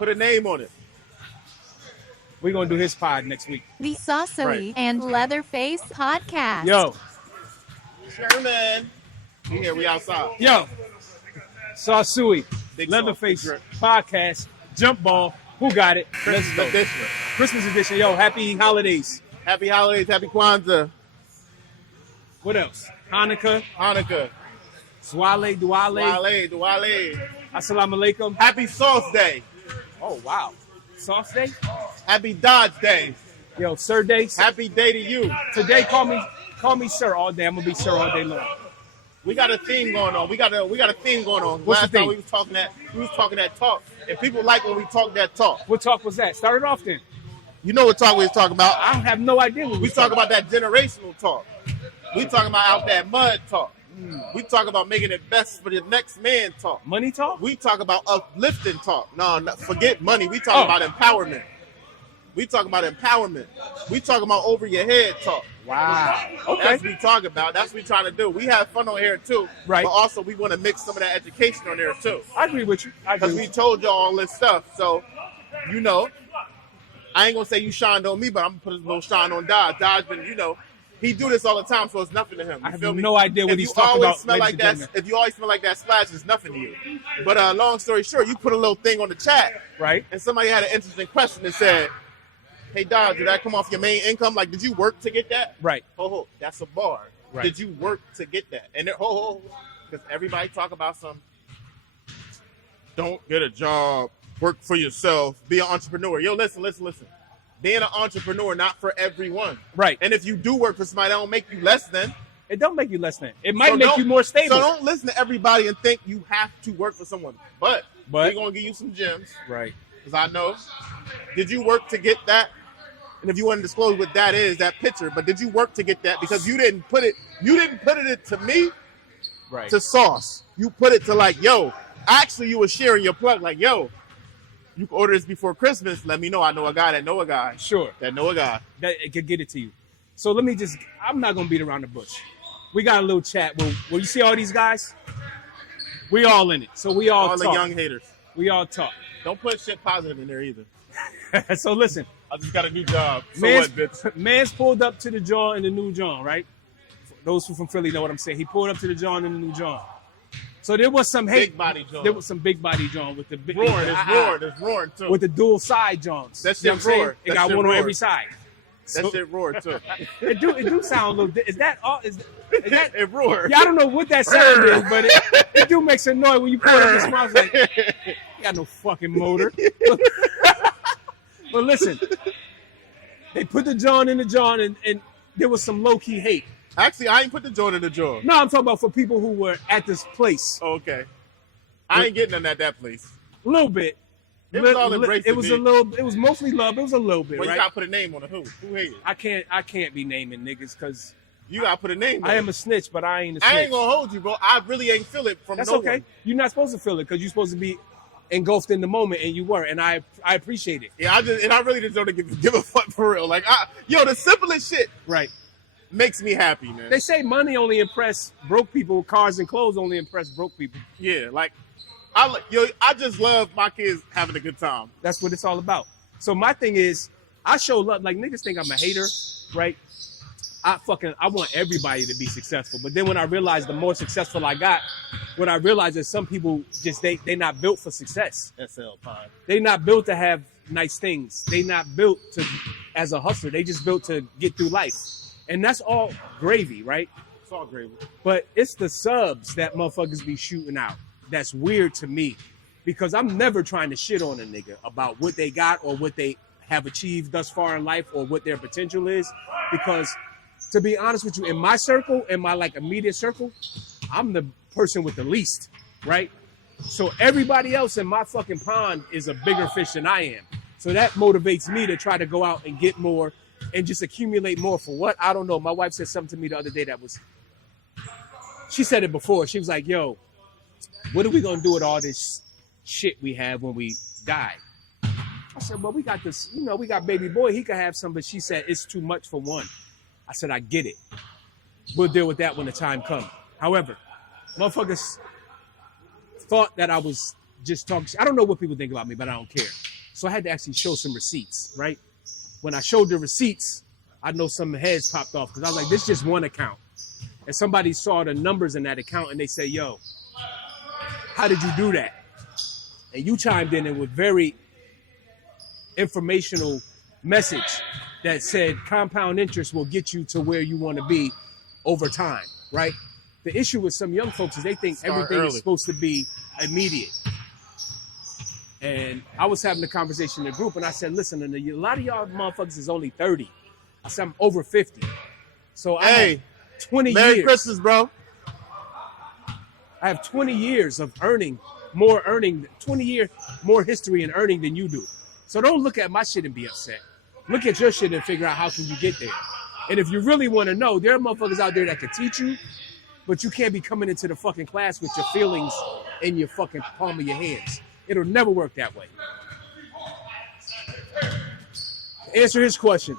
Put a name on it. We're going to do his pod next week. The Saucuey and Leatherface podcast. Yo. Sherman. We here. We outside. Yo. Saucuey Leatherface podcast. Jump ball. Who got it? Christmas edition. Christmas edition. Yo, happy holidays. Happy holidays. Happy Kwanzaa. What else? Hanukkah. Swale, Diwali. Assalamu alaikum. Happy Sauce Day. Oh, wow. Sauce Day? Happy Dodge Day. Yo, Sir Day. Happy day to you. Today, call me Sir all day. I'm going to be Sir all day long. We got a theme going on. We got a theme going on. What's Last the time theme? we was talking that talk. And people like when we talk that talk. What talk was that? Start it off then. You know what talk we was talking about. I don't have no idea what we talk about that generational talk. We talking about out that mud talk. We talk about making it best for the next man talk. Money talk? We talk about uplifting talk. No, forget money. We talk about empowerment. We talk about empowerment. We talk about over your head talk. Wow. Okay. That's what we talk about. That's what we trying to do. We have fun on here too. Right. But also we want to mix some of that education on there too. I agree with you. Because we told y'all all this stuff. So, you know, I ain't going to say you shined on me, but I'm going to put a little shine on Dodge. Dodge been, you know, he do this all the time, so it's nothing to him. I have no idea what he's talking about. If you always smell like that splash, it's nothing to you. But long story short, you put a little thing on the chat. Right. And somebody had an interesting question that said, hey, Dodge, did that come off your main income? Like, did you work to get that? Right. Oh, that's a bar. Right. Did you work to get that? And because everybody talk about don't get a job, work for yourself, be an entrepreneur. Yo, listen. Being an entrepreneur, not for everyone. Right. And if you do work for somebody, that don't make you less than. It don't make you less than. It might make you more stable. So don't listen to everybody and think you have to work for someone. But we're going to give you some gems. Right. Because I know. Did you work to get that? And if you want to disclose what that is, that picture, but did you work to get that? Because you didn't put it to me, right, to Sauce. You put it to like, yo, actually you were sharing your plug, like, yo, you can order this before Christmas. Let me know. I know a guy that know a guy. Sure. That know a guy. That it could get it to you. So I'm not going to beat around the bush. We got a little chat. Well, you see all these guys? We all in it. So we all talk. The young haters. We all talk. Don't put shit positive in there either. So listen. I just got a new job. So what, bitch? Man's pulled up to the John in the new John, right? Those who from Philly know what I'm saying. He pulled up to the John in the new John. So there was some hate. Big body John. There was some big body John with the big roaring. It's roaring too. With the dual side Johns. That shit roared. It got one on every side. That shit roared too. It do sound a little. Is that all? Is that it roared? Yeah, I don't know what that sound is, but it do make some noise when you pull up the mouth. Like, you got no fucking motor. But listen, they put the John in the John, and there was some low key hate. Actually, I ain't put the John in the John. No, I'm talking about for people who were at this place. Oh, okay. I ain't getting them at that place. A little bit. It was all embracing. It was a little. It was mostly love. It was a little bit. Well, right? You gotta put a name on it. Who hated? I can't be naming niggas because you gotta put a name on it. I am a snitch, but I ain't a snitch. I ain't gonna hold you, bro. I really ain't feel it from That's no okay. one. You're not supposed to feel it because you're supposed to be engulfed in the moment, and you were, and I appreciate it. Yeah, I really just don't give a fuck for real. Like, the simplest shit, right, makes me happy, man. They say money only impress broke people, cars and clothes only impress broke people. Yeah, like, I just love my kids having a good time. That's what it's all about. So my thing is, I show love. Like niggas think I'm a hater, right? I want everybody to be successful. But then when I realized the more successful I got, what I realized is some people just, they not built for success. SL pod. They not built to have nice things. They not built to, as a hustler, they just built to get through life. And that's all gravy, right? It's all gravy. But it's the subs that motherfuckers be shooting out. That's weird to me because I'm never trying to shit on a nigga about what they got or what they have achieved thus far in life or what their potential is. Because to be honest with you, in my circle, in my like immediate circle, I'm the person with the least, right? So everybody else in my fucking pond is a bigger fish than I am. So that motivates me to try to go out and get more and just accumulate more for what? I don't know. My wife said something to me the other day she said it before. She was like, yo, what are we going to do with all this shit we have when we die? I said, well, we got this, we got baby boy. He could have some, but she said, it's too much for one. I said, I get it. We'll deal with that when the time comes. However, motherfuckers thought that I was just talk. I don't know what people think about me, but I don't care. So I had to actually show some receipts, right? When I showed the receipts, I know some heads popped off because I was like, this is just one account. And somebody saw the numbers in that account and they say, yo, how did you do that? And you chimed in with very informational message that said compound interest will get you to where you want to be over time, right? The issue with some young folks is they think everything is supposed to be immediate. And I was having a conversation in the group and I said, listen, a lot of y'all motherfuckers is only 30. I said, I'm over 50. So I have 20 Merry years. Christmas, bro. I have 20 years of more history in earning than you do. So don't look at my shit and be upset. Look at your shit and figure out how can you get there. And if you really want to know, there are motherfuckers out there that can teach you, but you can't be coming into the fucking class with your feelings in your fucking palm of your hands. It'll never work that way. To answer his question,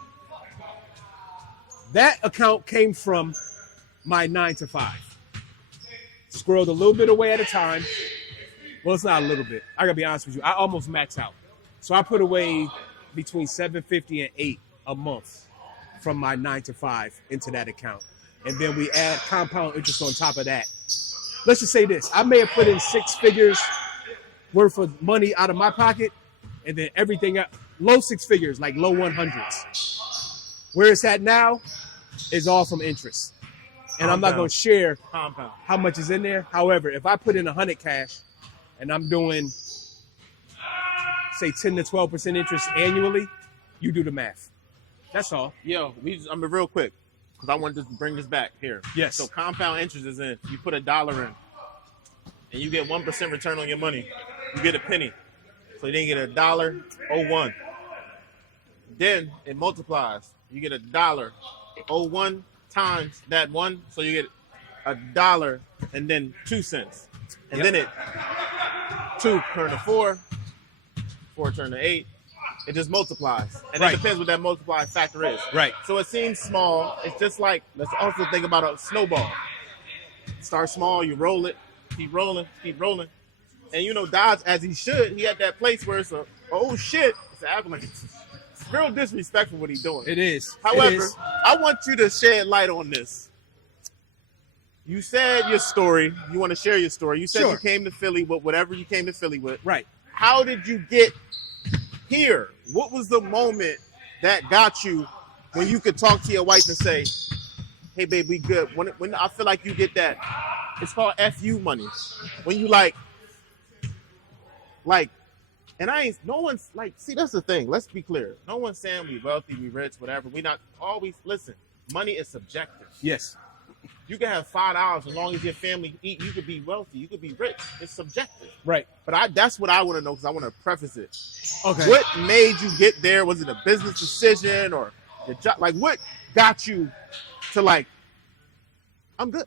that account came from my 9 to 5. Squirreled a little bit away at a time. Well, it's not a little bit. I gotta be honest with you. I almost max out. So I put away between $750 and $8 a month from my 9 to 5 into that account. And then we add compound interest on top of that. Let's just say this. I may have put in 6 figures worth of money out of my pocket, and then everything up, low 6 figures, like low 100s. Where it's at now is all from interest. And I'm not going to share how much is in there. However, if I put in 100 cash and I'm doing, say, 10 to 12% interest annually, you do the math. That's all. Yo, I'm real quick because I want to bring this back here. Yes. So compound interest is in. You put $1 in, and you get 1% return on your money. You get a penny. So then you get $1.01. Then it multiplies. You get $1.01 times that 1, so you get $1 and then 2 cents. And then it 2 turn to 4, 4 turn to 8. It just multiplies. And it depends what that multiplier factor is. Right. So it seems small. It's just like, let's also think about a snowball. Start small, you roll it, keep rolling. And you know, Dodge, as he should, he had that place where it's oh shit. It's acting like it's real disrespectful what he's doing. It is. However, I want you to shed light on this. You said your story. You want to share your story. You said you came to Philly with whatever you came to Philly with. Right. How did you get here? What was the moment that got you when you could talk to your wife and say, hey, babe, we good? When I feel like you get that, it's called FU money. When you like, and no one's like, see, that's the thing. Let's be clear. No one's saying we wealthy, we rich, whatever. We not always, listen, money is subjective. Yes. You can have $5 as long as your family eat. You could be wealthy. You could be rich. It's subjective. Right. But that's what I want to know because I want to preface it. Okay. What made you get there? Was it a business decision or your job? Like, what got you to like, I'm good?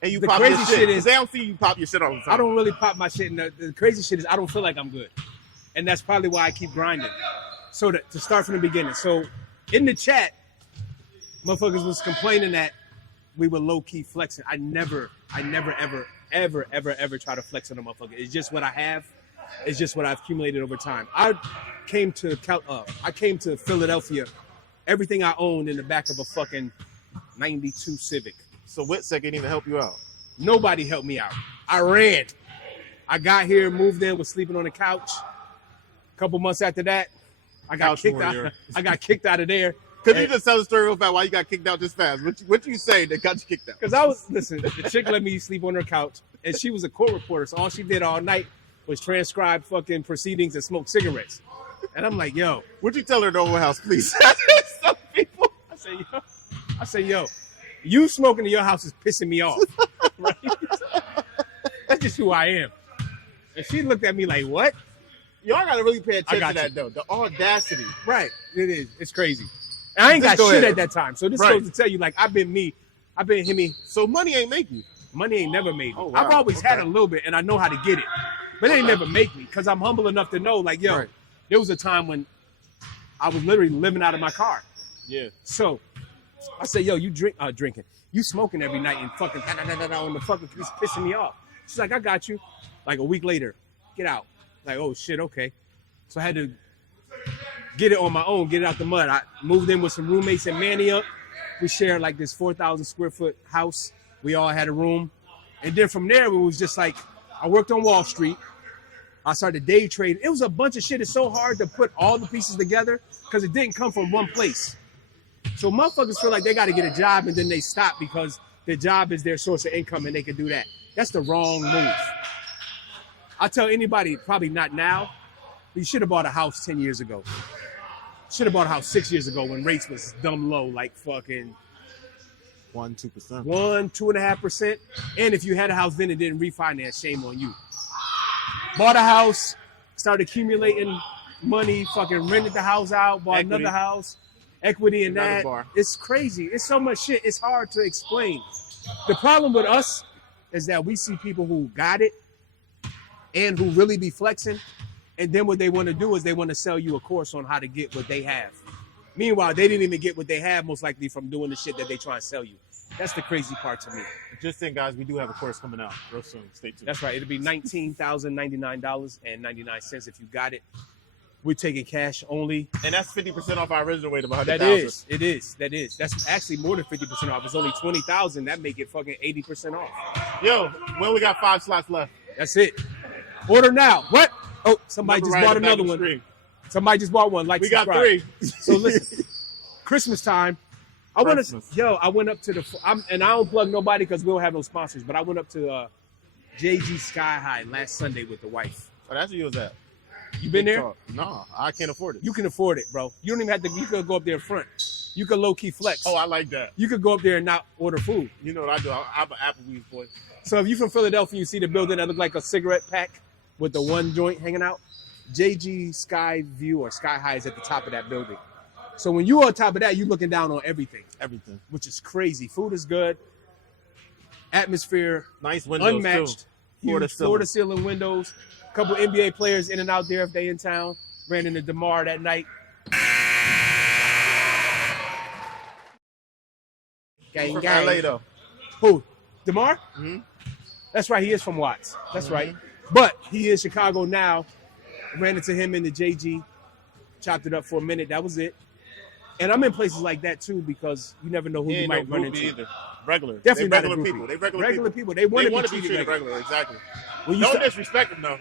And you pop your shit. Is they don't see you pop your shit all the time. I don't really pop my shit. And the crazy shit is I don't feel like I'm good. And that's probably why I keep grinding. So to start from the beginning. So in the chat, motherfuckers was complaining that we were low-key flexing. I never, ever try to flex on a motherfucker. It's just what I have. It's just what I've accumulated over time. I came to Philadelphia, everything I owned in the back of a fucking 92 Civic. So Whitsec didn't even help you out? Nobody helped me out. I ran. I got here, moved in, was sleeping on the couch. A couple months after that, I got kicked out. I got kicked out of there. Could you just tell the story real fast why you got kicked out this fast? What you say that got you kicked out? Because the chick let me sleep on her couch, and she was a court reporter, so all she did all night was transcribe fucking proceedings and smoke cigarettes. And I'm like, yo. Would you tell her to over house, please? Some people. I say, yo, you smoking in your house is pissing me off. Right? That's just who I am. And she looked at me like, what? Y'all got to really pay attention to that, though. The audacity. Right. It is. It's crazy. And I ain't got shit at that time. So this goes to tell you, like, I've been me. I've been him. So money ain't make you. Money ain't never made me. Oh, wow. I've always had a little bit, and I know how to get it. But it ain't never make me because I'm humble enough to know, like, yo, there was a time when I was literally living out of my car. Yeah. So I said, yo, you drinking. You smoking every night and fucking on the fucking piece pissing me off. She's like, I got you. Like a week later, get out. Like, oh shit, okay. So I had to get it on my own, get it out the mud. I moved in with some roommates in Manioc. We shared like this 4,000 square foot house. We all had a room. And then from there, it was just like, I worked on Wall Street. I started day trading. It was a bunch of shit. It's so hard to put all the pieces together because it didn't come from one place. So motherfuckers feel like they got to get a job and then they stop because their job is their source of income and they can do that. That's the wrong move. I tell anybody, probably not now, but you should have bought a house 10 years ago. Should have bought a house 6 years ago when rates was dumb low, like fucking 1-2%. 2.5%. And if you had a house then and didn't refinance, shame on you. Bought a house, started accumulating money, fucking rented the house out, bought Equity. another house, equity in Another that. bar. It's crazy. It's so much shit. It's hard to explain. The problem with us is that we see people who got it and who really be flexing, and then what they want to do is they want to sell you a course on how to get what they have. Meanwhile, they didn't even get what they have, most likely from doing the shit that they try and sell you. That's the crazy part to me. Just think, guys, we do have a course coming out real soon. Stay tuned. That's right. It'll be $19,099.99 if you got it. We're taking cash only. And that's 50% off our original weight of 100,000. That is. It is. That is. That's actually more than 50% off. It's only 20,000. That make it fucking 80% off. Yo, we only got 5 slots left. That's it. Order now. What? Oh, somebody Number just right bought at the back another of the one. screen. Somebody just bought one. Like, We got subscribe. 3. So listen, Christmas time. I went up to the, and I don't plug nobody because we don't have no sponsors, but I went up to JG Sky High last Sunday with the wife. Oh, that's where you was at. You been there? No, I can't afford it. You can afford it, bro. You don't even have to, you could go up there in front. You could low-key flex. Oh, I like that. You could go up there and not order food. You know what I do? I'm an Applebee's boy. So if you're from Philadelphia, you see the building that look like a cigarette pack with the one joint hanging out. JG Sky View or Sky High is at the top of that building. So when you're on top of that, you're looking down on everything. Everything. Which is crazy. Food is good. Atmosphere Nice windows, unmatched. too. Huge floor to ceiling windows. A couple NBA players in and out there if they in town. Ran into DeMar that night. Gang, From gang. LA, though. Who? DeMar? Mm-hmm. That's right. He is from Watts. That's right. But he is Chicago now. Ran into him in the JG. Chopped it up for a minute. That was it. And I'm in places like that too because you never know who you might run into. Either. Regular. Definitely they not a regular groupie. people. They regular people. They want to be treated treated regular. Exactly. When you Don't start- disrespect them though.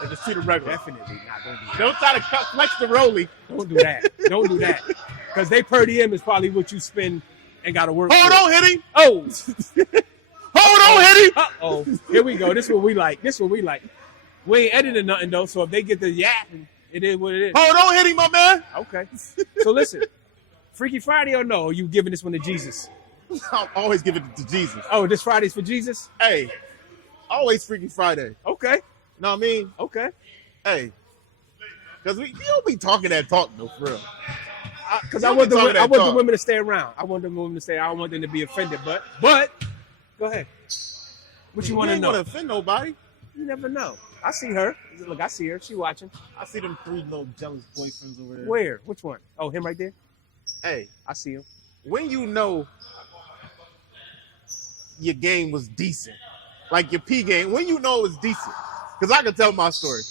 They just treat them regular. Definitely not. Don't do that. Don't try to flex the rollie. Don't do that. Don't do that. Because they per diem is probably what you spend and got to work Hold for. on, hit him. Oh. Hold on, hit him. Uh-oh. Here we go. This is what we like. We ain't editing nothing, though, so if they get the it is what it is. Hold on, hit him, my man. Okay. So listen, Freaky Friday or no? Are you giving this one to Jesus? I'll always give it to Jesus. Oh, this Friday's for Jesus? Hey, always Freaky Friday. Okay. Know what I mean? Okay. Hey, because we don't be talking that talk, though, for real. Because You I don't want be talking the that talk. women to stay around. I want the women to stay. I don't want them to be offended. But go ahead. What you want to ain't know? want to offend nobody. You never know. I see her. Look, I see her. She watching. I see them 3 little jealous boyfriends over there. Where? Which one? Oh, him right there. Hey, I see him. when you know your game was decent, like your P game, when you know it was decent, because I can tell my story.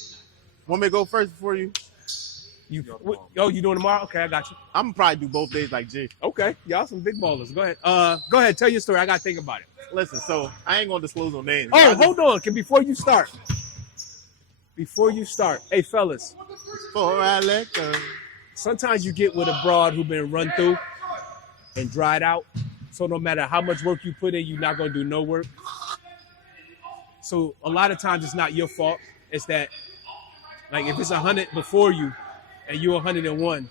Want me to go first before you? You doing tomorrow? Okay, I got you. I'm gonna probably do both days like G. Okay, y'all some big ballers. Go ahead. Go ahead. Tell your story. I gotta think about it. Listen, so I ain't gonna disclose no names. Oh, hold on. Before you start, hey fellas, Before I let go. sometimes you get with a broad who been run through and dried out. So no matter how much work you put in, you're not gonna do no work. So a lot of times it's not your fault. It's that, like, if it's 100 before you and you're 101,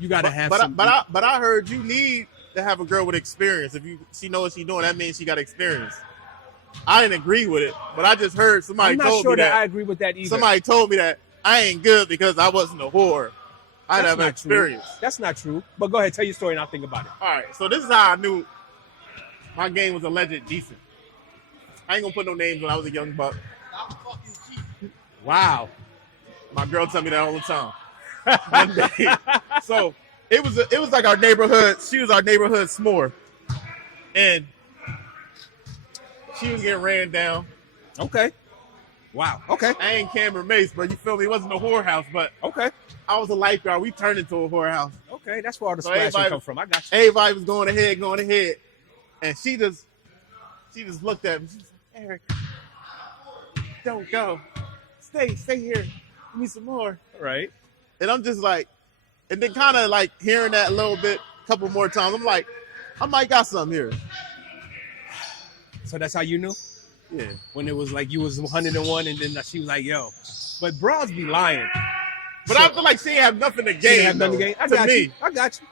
you gotta have some. But I heard you need to have a girl with experience. If she knows what she's doing, that means she got experience. I didn't agree with it, but I just heard somebody I'm not told sure me that. I agree with that either. Somebody told me that I ain't good because I wasn't a whore. I That's have not experience. True. That's not true. But go ahead, tell your story and I'll think about it. All right, so this is how I knew my game was alleged decent. I ain't gonna put no names when I was a young buck. Wow. My girl tell me that all the time. One day. So it was like our neighborhood. She was our neighborhood s'more, and she was getting ran down. Okay. Wow. Okay. I ain't Cameron Mace, but you feel me? It wasn't a whorehouse, but Okay. I was a lifeguard. We turned into a whorehouse. Okay. That's where all the So splashing everybody- come from. I got you. Everybody was going ahead, and she just looked at me. She said, "Eric, don't go. Stay here. Give me some more." Right. And I'm just like, and then kind of like hearing that a little bit, a couple more times. I'm like, I might got something here. So that's how you knew? Yeah. When it was like you was 101 and then she was like, yo. But bras be lying. But So- I feel like she ain't have nothing to She gain. didn't have nothing to though, gain. I to got me. you. I got you.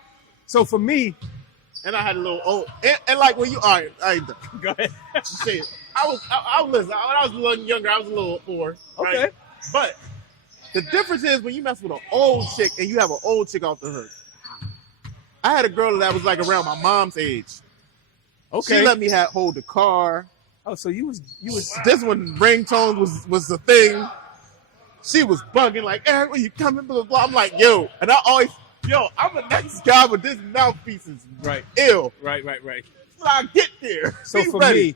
So for me, And I had a little old, and like when you, all right, go ahead. shit. I was listen. When I was a little younger, I was a little poor. Right? Okay. But the difference is when you mess with an old chick and you have an old chick off the hook. I had a girl that was like around my mom's age. Okay. She let me hold the car. Oh, so you was This one ringtones was the thing. She was bugging like, "Eric, when you coming?" Blah blah blah. I'm like, "Yo," and I always, I'm a nice guy, but this mouthpiece is right. ill. Right. Till I get there. So Be for ready. me,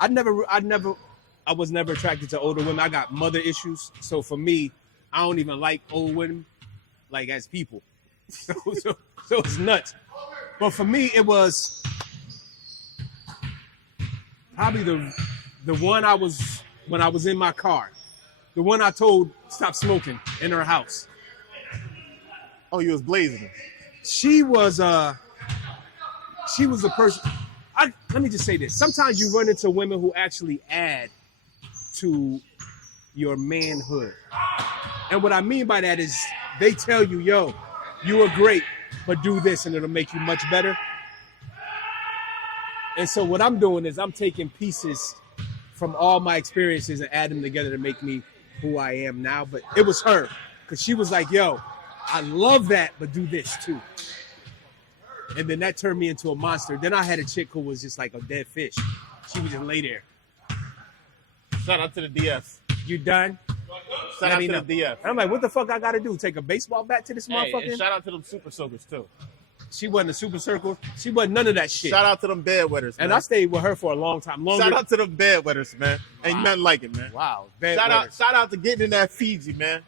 I was never attracted to older women. I got mother issues. So for me, I don't even like old women, like as people. So it's nuts. But for me, it was probably the one I was when I was in my car. The one I told stop smoking in her house. Oh, you was blazing it. She was a person. Let me just say this. Sometimes you run into women who actually add to your manhood. And what I mean by that is they tell you, yo, you are great, but do this and it'll make you much better. And so what I'm doing is I'm taking pieces from all my experiences and add them together to make me who I am now. But it was her, because she was like, yo, I love that, but do this too. And then that turned me into a monster. Then I had a chick who was just like a dead fish. She would just lay there. Shout out to the DS. You done? Shout out to the DS. And I'm like, what the fuck I gotta do? Take a baseball bat to this Hey, motherfucker? and shout out to them super soakers too. She wasn't a super circle. She wasn't none of that shit. Shout out to them bedwetters, man. And I stayed with her for a long time. Longer. Shout out to them bedwetters, man. Ain't nothing like it, man. Wow. Shout out to getting in that Fiji, man.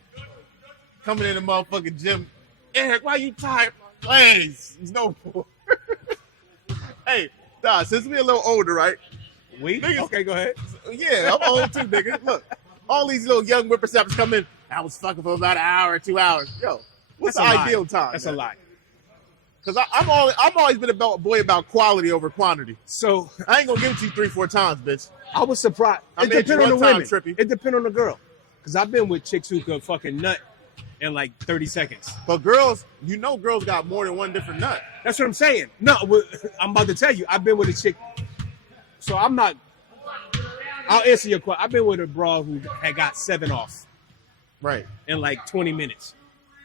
Coming in the motherfucking gym. Eric, why you tired? Please. There's no more. Hey, Dog, since we a little older, right? We? Niggas- Okay, go ahead. Yeah, I'm old too, nigga. Look, all these little young whippersnappers come in. I was fucking for about an hour, 2 hours. Yo, what's That's the a lie. ideal time? That's a lie. Because I've always been a boy about quality over quantity. So I ain't gonna give it to you 3-4 times, bitch. I was surprised. I It made you depends on the one time, women. Trippy. It depends on the girl. Because I've been with chicks who could fucking nut in like 30 seconds. But girls, girls got more than one different nut. That's what I'm saying. No, I'm about to tell you. I've been with a chick. So I'm not. I'll answer your question. I've been with a bra who had got 7 off Right. in like 20 minutes.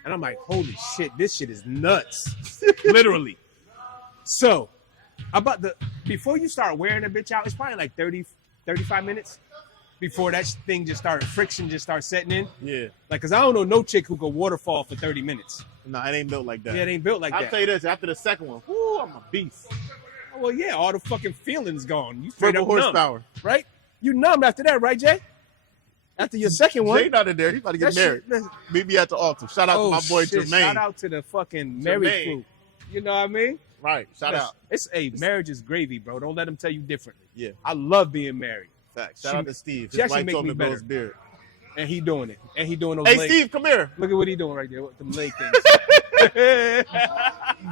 And I'm like, holy shit, this shit is nuts. Literally. So, before you start wearing a bitch out, it's probably like 30, 35 minutes before that friction just starts setting in. Yeah. Like, because I don't know no chick who could waterfall for 30 minutes. No, it ain't built like that. Yeah, it ain't built like I'll that. tell you this, after the second one, whoo, I'm a beast. Well, yeah, all the fucking feelings gone. You straight Verbal up horsepower. numb, right? You numb after that, right, Jay? After your second one. Jay not in there. He about to get that married. shit- Meet me at the altar. Shout out to my boy shit. Jermaine. Shout out to the fucking married Jermaine. crew. You know what I mean? Right. Shout out. Marriage is gravy, bro. Don't let them tell you differently. Yeah. I love being married. Facts. Shout She- out to Steve. she His actually wife make told me him to grow better. his beard. And he doing it. And he doing those Hey, legs. Steve, come here. Look at what he doing right there with them leg things.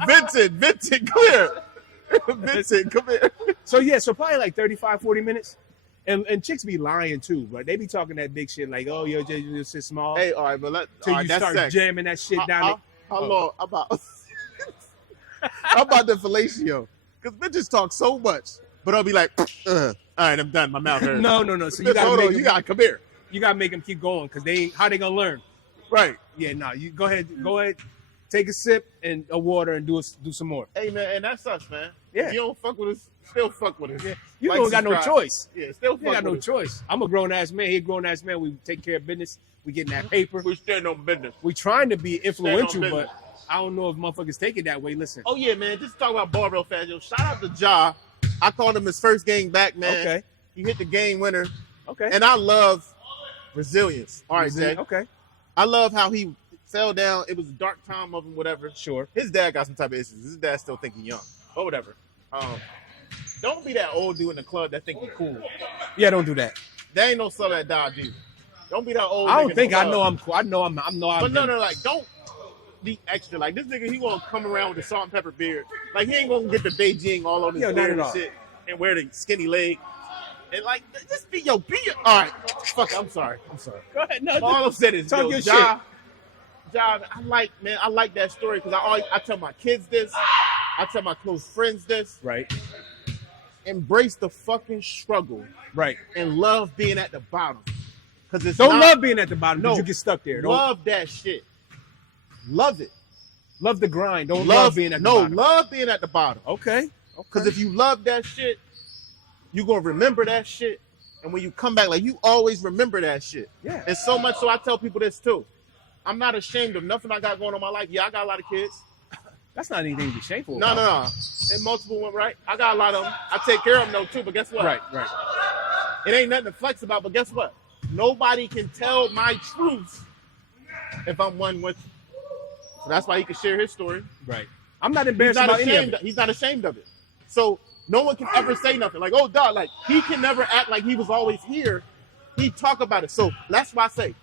Vincent, come here. Vincent, come here. So probably like 35, 40 minutes. And chicks be lying too, but they be talking that big shit like, oh, yo, Jay, you just sit small. Hey, all right, but Till all right, you that's start sex. jamming that shit down. How long? About how about the fellatio? Because bitches talk so much, but I'll be like, all right, I'm done. My mouth hurts. No. So you gotta Hold make on, them, you gotta come here. you gotta make them keep going because how they gonna learn? Right. Yeah, no, you go ahead, take a sip and a water and do some more. Hey man, and that sucks, man. Yeah. If you don't fuck with us, still fuck with us. Yeah. You Like, don't got no subscribe. choice. Yeah, still You fuck got no with us. choice. I'm a grown ass man. He a grown ass man. We take care of business. We getting that paper. We stand on business. We trying to be influential, Stand on but I don't know if motherfuckers take it that way. Listen. Oh yeah, man. Just talk about ball real fast. Yo, shout out to Ja. I called him his first game back, man. Okay. He hit the game winner. Okay. And I love resilience. All right, Jay. Okay. I love how he fell down. It was a dark time of him, whatever. Sure. His dad got some type of issues. His dad still think he young. Or whatever. Don't be that old dude in the club that think he cool. Yeah, don't do that. There ain't no son that died, either. Don't be that old. I don't nigga think in the I know club. I'm cool. I know I'm. But no, like don't be extra. Like this nigga, he gonna come around with the salt and pepper beard. Like he ain't gonna get the Beijing all on his Yo, not beard at and all. shit, and wear the skinny leg. And like, just be all right. Fuck, I'm sorry. Go ahead. No, All I'm saying is, talk yo, your Ja, I like that story because I tell my kids this, I tell my close friends this. Right. Embrace the fucking struggle. Right. And love being at the bottom. Because it's Don't not, love being at the bottom. No, you get stuck there. Don't love that shit. Love it. love the grind. Don't love being at the bottom. Love being at the bottom. Okay. Because if you love that shit, you're gonna remember that shit. And when you come back, like you always remember that shit. Yeah. And so much so I tell people this too. I'm not ashamed of nothing I got going on in my life. Yeah, I got a lot of kids. That's not anything to be shameful No. about. And multiple ones, right? I got a lot of them. I take care of them though too, but guess what? Right. It ain't nothing to flex about, but guess what? Nobody can tell my truth if I'm one with you. So that's why he can share his story. Right. I'm not embarrassed about any of it. He's not ashamed of it. So no one can ever say nothing. Like, oh, dog, like, he can never act like he was always here. He talk about it. So that's why I say,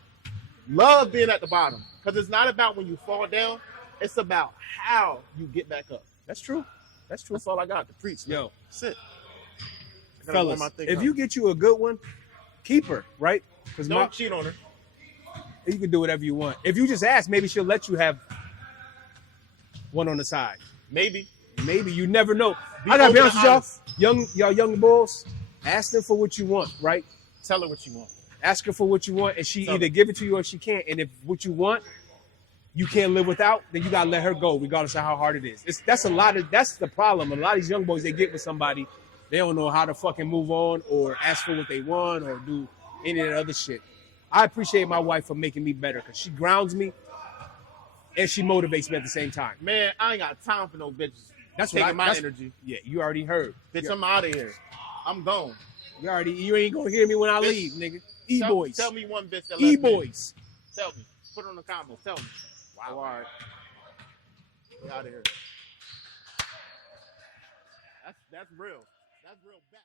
love being at the bottom. Because it's not about when you fall down. It's about how you get back up. That's true. That's all I got to preach. Man. Yo. Sit. Fellas, if you get you a good one, keep her, right? Because don't cheat on her. You can do whatever you want. If you just ask, maybe she'll let you have one on the side. Maybe. You never know. I gotta be honest with y'all, young bulls, ask them for what you want, right? Tell her what you want. Ask her for what you want, and she Tell either her. give it to you or she can't. And if what you want, you can't live without, then you gotta let her go, regardless of how hard it is. That's the problem. A lot of these young boys, they get with somebody, they don't know how to fucking move on or ask for what they want or do any of that other shit. I appreciate my wife for making me better because she grounds me and she motivates me at the same time. Man, I ain't got time for no bitches. That's taking my energy. Yeah, you already heard. Bitch, I'm out of here. I'm gone. You ain't gonna hear me when I leave, nigga. E-boys. Tell me one bitch that left E-boys. me. Tell me. Put it on the comments. Tell me. Wow. All right. We out of here. That's real. That's real bad.